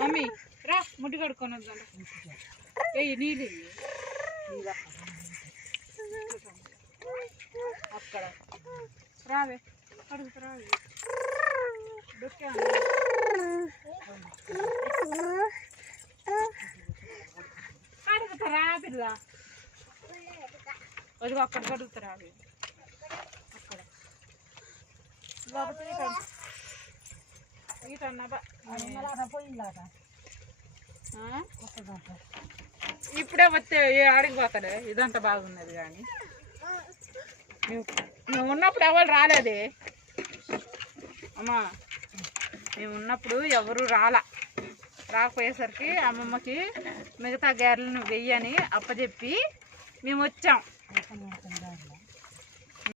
Mummy రా ముడ్డి కడుక్కొని వద్దాం నీళ్ళు అక్కడ రావే కడుగుతా రావే కడుగుతా రా పిల్ల వదిగా అక్కడ కడుగుతా రావే అక్కడ ఇప్పుడే వస్తే ఆడికి పోతాడే ఇదంతా బాగున్నది కానీ మేము ఉన్నప్పుడు ఎవరు రాలేదే అమ్మా మేము ఉన్నప్పుడు ఎవరు రాకపోయేసరికి అమ్మమ్మకి మిగతా గేర్లను వెయ్యని అప్పచెప్పి మేము వచ్చాం.